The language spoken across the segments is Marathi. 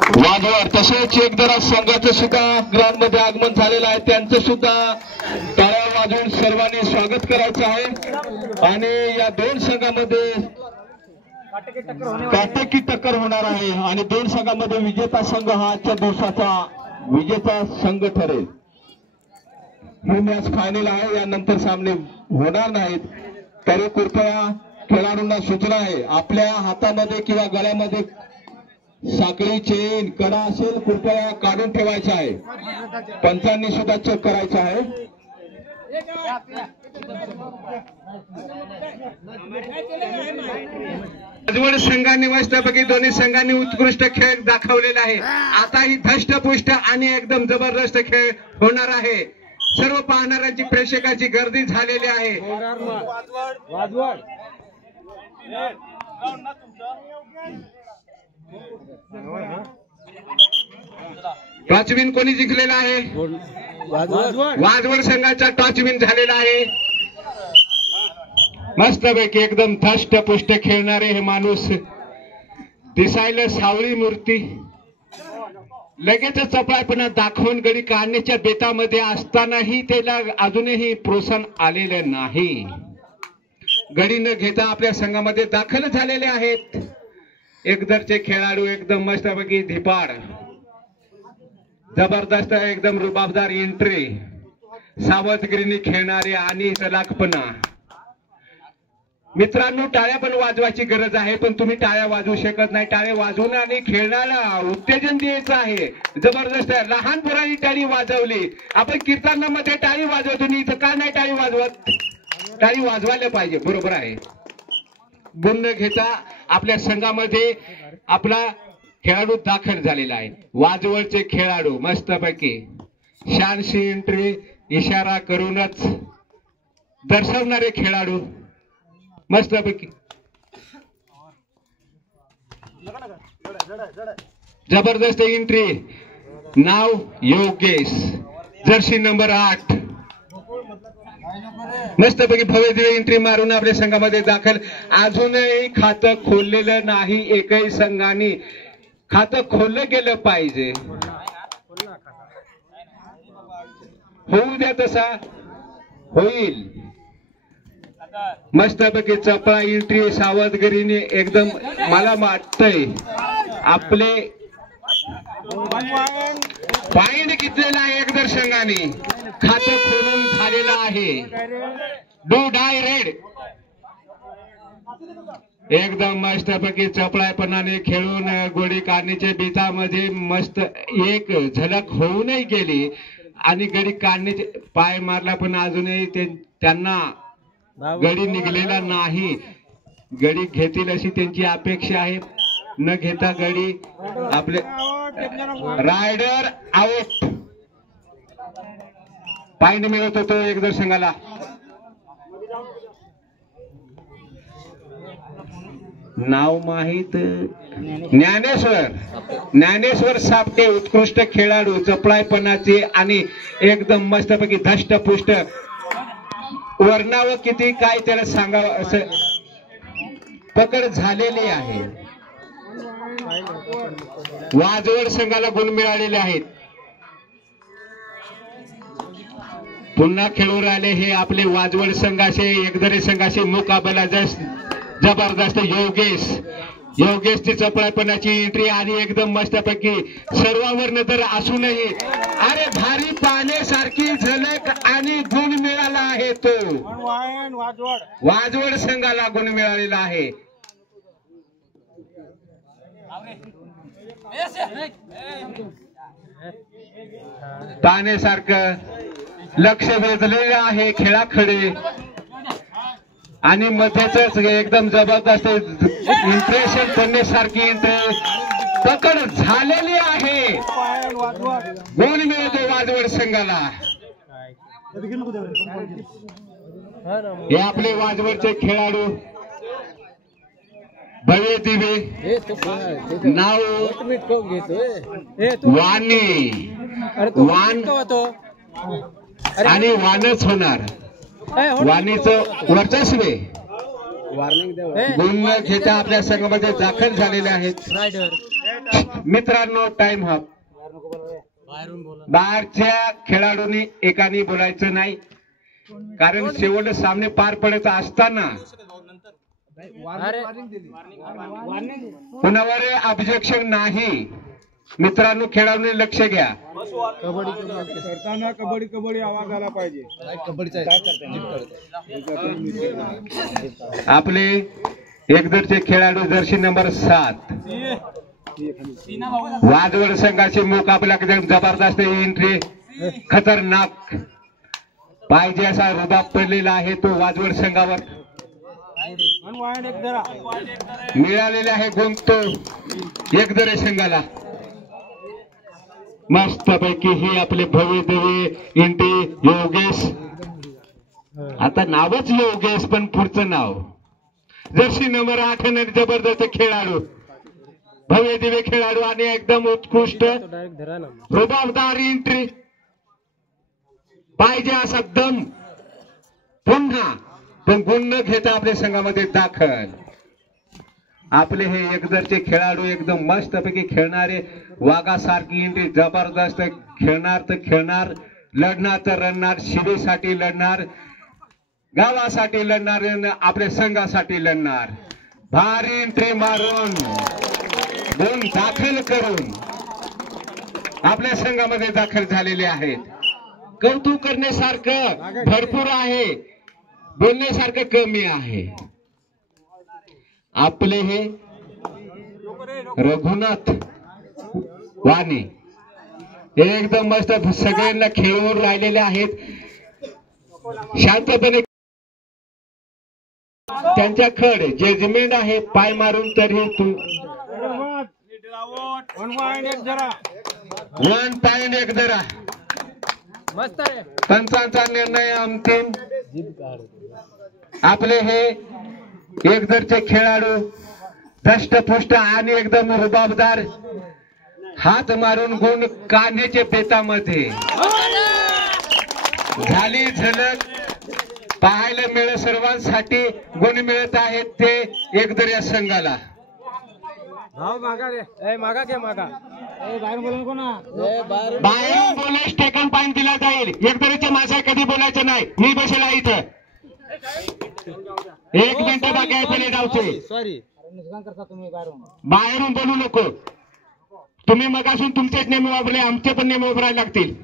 वाजवाड तसेच एकदरा संघाचं सुद्धा ग्राउंड मध्ये आगमन झालेलं आहे, त्यांचं सुद्धा टाळ्या वाजवून सर्वांनी स्वागत करायचं आहे। आणि या दोन संघामध्ये काटेकी टक्कर होणार आहे आणि दोन संघामध्ये विजेता संघ हा आजच्या दिवसाचा विजेता संघ ठरेल। ही मॅच फायनल आहे, यानंतर सामने होणार नाहीत। तरी कृपया खेळाडूंना सूचना आहे, आपल्या हातामध्ये किंवा गळ्यामध्ये साखळी चेन कडा असेल कृपया काढून ठेवायचा आहे, पंचांनी सुद्धा चेक करायचं आहे। वाजवड संघाने मस्तपैकी दोन्ही संघांनी उत्कृष्ट खेळ दाखवलेला आहे। आता ही धष्टपुष्ट आणि एकदम जबरदस्त खेळ होणार आहे। सर्व पाहणाऱ्यांची प्रेक्षकांची गर्दी झालेली आहे। टॉचविन कोणी जिंकलेला आहे? वाजवड संघाचा टॉचविन झालेला आहे। मस्तपैकी एकदम धष्टपुष्ट खेळणारे हे माणूस, दिसायला सावळी मूर्ती, लगेच चपळाईपणा दाखवून गडी काढण्याच्या बेतामध्ये असतानाही त्याला अजूनही प्रोत्साहन आलेलं नाही। गडी न घेता आपल्या संघामध्ये दाखल झालेले आहेत एकदरचे खेळाडू, एकदम मस्तपैकी धिपाड, जबरदस्त एकदम रुबाबदार एंट्री, सावधगिरीने खेळणारे आणि चलाखपणा। मित्रांनो, टाळ्या पण वाजवायची गरज आहे, पण तुम्ही टाळ्या वाजवू शकत नाही। टाळ्या वाजवून आणि खेळण्याला उत्तेजन द्यायचं आहे। जबरदस्त लहान पोरांनी टाळी वाजवली, आपण कीर्तनामध्ये टाळी वाजवतो, इथं का नाही टाळी वाजवत? टाळी वाजवायला पाहिजे, बरोबर आहे। गुण न घेता आपल्या संघामध्ये आपला खेळाडू दाखल झालेला आहे। वाजवडचे खेळाडू मस्तपैकी शानशी एंट्री, इशारा करूनच दर्शवणारे खेळाडू मस्तपैकी जबरदस्त एंट्री। नाव योगेश, जर्सी नंबर 8, मस्तपैकी भव्य दिव्य एंट्री मारून आपल्या संघामध्ये दाखल। अजूनही खातं खोललेलं नाही, एकही संघाने खातं खोललं गेलं पाहिजे। होऊ द्या, तसा होईल। मस्तपैकी चपळा एंट्री, सावधगिरीने एकदम मला वाटतंय आपले पॉइंट घेतलेला आहे एकदर संघाने, खातं खोलून झालेलं आहे। डू डाय रेड, एकदम मस्तपैकी चपळाईपणाने खेळून गोडी काढण्याच्या बेतामध्ये मस्त एक झलक होऊनही गेली आणि गडी काढण्याचे पाय मारला, पण अजूनही त्यांना गडी निघलेला नाही। गडी घेतील अशी त्यांची अपेक्षा आहे, न घेता गडी आपले रायडर आउट, पॉइंट मिळत होतो एकदर संघाला। नाव माहित ज्ञानेश्वर सापटे, उत्कृष्ट खेळाडू, चपळाईपणाचे आणि एकदम मस्तपैकी धष्टपुष्ट। वर्णावं किती काय त्याला सांगावं असं पकड झालेली आहे। वाजवड संघाला गुण मिळालेले आहेत। पुन्हा खेळून राहिले हे आपले वाजवड संघाचे एकदरी संघाचे मुकाबला जबरदस्त योगेशची चपळाईपणाची एंट्री आणि एकदम मस्तपैकी सर्वांवर नजर असूनही अरे भारी पाण्यासारखी झलक आणि गुण मिळाला आहे। तो वाजवड संघाला गुण मिळालेला आहे। पाण्यासारखं लक्ष वेधलेलं आहे खेळाकडे आणि मध्येच एकदम जबरदस्त इम्प्रेशन करण्यासारखी एंट्री पकड झालेली आहे। गुण मिळतो वाजवड संघाला। हे आपले वाजवडचे खेळाडू भव्य दिवे, नाव वान आणि वानच होणार, वाणीचं वर्चस्व गुण घेता आपल्या संघामध्ये दाखल झालेले आहेत। मित्रांनो टाइम अप. बाहेरच्या खेळाडूंनी एकाने बोलायचं नाही, कारण शेवट सामने पार पडत असताना कुणावर ऑब्जेक्शन नाही. मित्रांनो खेळाडूंनी लक्ष घ्या. कबड्डी आवाज आला पाहिजे. आपले एकदरचे खेळाडू जर्सी नंबर 7 वाजवड संघाचे मुकाबला जबरदस्त एंट्री, खतरनाक पाहिजे असा रुबाब पडलेला आहे तो वाजवड संघावर. मिळालेला आहे गुण तो एकदरे संघाला. मस्तपैकी हे आपले भव्य दिव्य एंट्री योगेश, आता नावच योगेश पण पुढचं नाव जर्सी नंबर 8 ने जबरदस्त खेळाडू, भव्य दिव्य खेळाडू आणि एकदम उत्कृष्ट रुबाबदार एंट्री, पाहिजे असा दम. पुन्हा पण गुण न घेता आपल्या संघामध्ये दाखल. आपले हे एकदरचे खेळाडू एकदम मस्तपैकी खेळणारे, वाघासारखी एंट्री, जबरदस्त खेळणार तर खेळणार, लढणार तर रडणार, शिबेसाठी लढणार, गावासाठी लढणार, आपल्या संघासाठी लढणार. भारी एंट्री मारून गुण दाखल करून आपल्या संघामध्ये दाखल झालेले आहेत. कौतुक करण्यासारखं भरपूर आहे, बोलण्यासारखं कमी आहे. आपले हे रघुनाथ वाणी एकदम मस्त सगळ्यांना खेळवून राहिलेले आहेत. शांतपणे त्यांच्या खड जजमेंट आहे, पाय मारून तरी तू 1.1 जरा पंचांचा निर्णय अंतिम. आपले हे एकदरचे खेळाडू धष्टपुष्ट आणि एकदम रुबाबदार, हात मारून गुण कान्ह्याच्या बेतामध्ये झाली झलक पाहायला मिळत. सर्वांसाठी गुण मिळत आहेत ते एकदर या संघाला. बाहेरून बोलून टेकन पॉईंट दिला जाईल. एकदरीच्या माझ्या कधी बोलायचं नाही, मी बसेला इथं. 1 मिनिट बाकी आहे पहिले डावचे. बाहेरून बोलू नको. तुम्ही मगासून तुमचेच नेम वापरले, आमचे पण नेम वापरायला लागतील.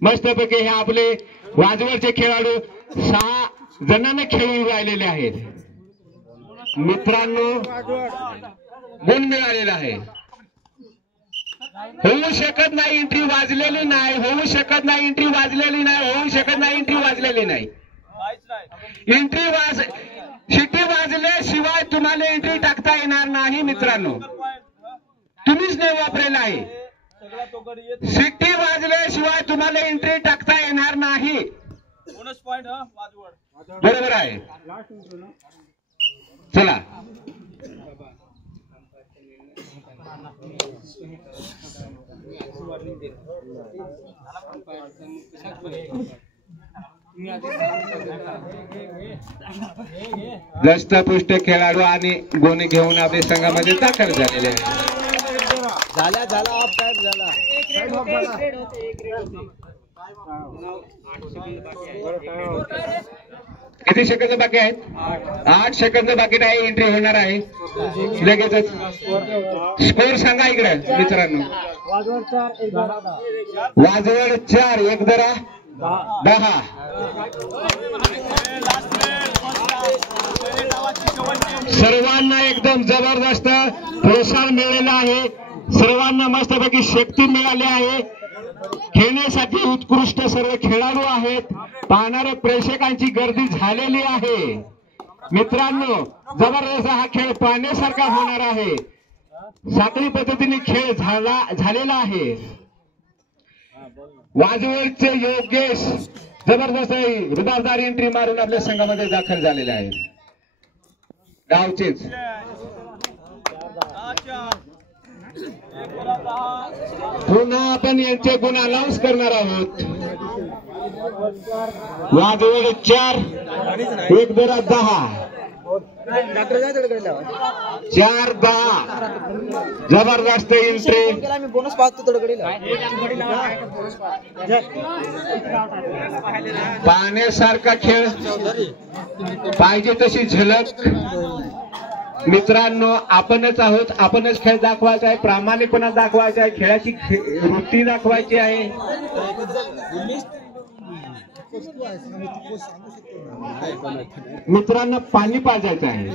मस्तपैकी हे आपले वाजवडचे खेळाडू 6 जणांना खेळून राहिलेले आहेत. मित्रांनो गुण मिळालेला आहे. होऊ शकत नाही एंट्री वाजलेली नाही, होऊ शकत नाही एंट्री वाजलेली नाही, होऊ शकत नाही एंट्री वाजलेली नाही. एंट्री शिट्टी वाजल्याशिवाय तुम्हाला एंट्री टाकता येणार नाही. मित्रांनो तुम्हीच नाही वापरेला आहे. शिट्टी वाजल्याशिवाय तुम्हाला एंट्री टाकता येणार नाही. बरोबर आहे. चला दष्टपुष्ट खेळाडू आणि गुण घेऊन आपल्या संघामध्ये दाखल झालेले आहेत. किती सेकंद बाकी आहेत? 8 सेकंद बाकी आहे. एंट्री होणार आहे लगेचच. स्कोर सांगा इकडे मित्रांनो. वाजवड 4 एकदरा 10. सर्वांना एकदम जबरदस्त प्रोत्साहन मिळालेलं आहे. सर्वांना मस्तपैकी शक्ती मिळाली आहे. खेळण्यासाठी उत्कृष्ट सर्व खेळाडू आहेत. पाहणाऱ्या प्रेक्षकांची गर्दी झालेली आहे. मित्रांनो जबरदस्त हा खेळ पाहण्यासारखा होणार आहे. साखळी पद्धतीने खेळ झालेला आहे. वाजवडचे योगेश जबरदस्त रुबाबदार एंट्री मारून आपल्या संघामध्ये दाखल झालेले आहे. गावचेच पुन्हा आपण यांचे गुण अनाउन्स करणार आहोत. वाजवड 4 एकदरा 10. 4-10 जबरदस्त एंट्री. पाहण्यासारखा खेळ, पाहिजे तशी झलक. मित्रांनो, आपणच आहोत, आपणच खेळ दाखवायचा आहे, प्रामाणिकपणा दाखवायचा आहे, खेळाची वृत्ती दाखवायची आहे. मित्रांनो, पाणी पाजायचं आहे.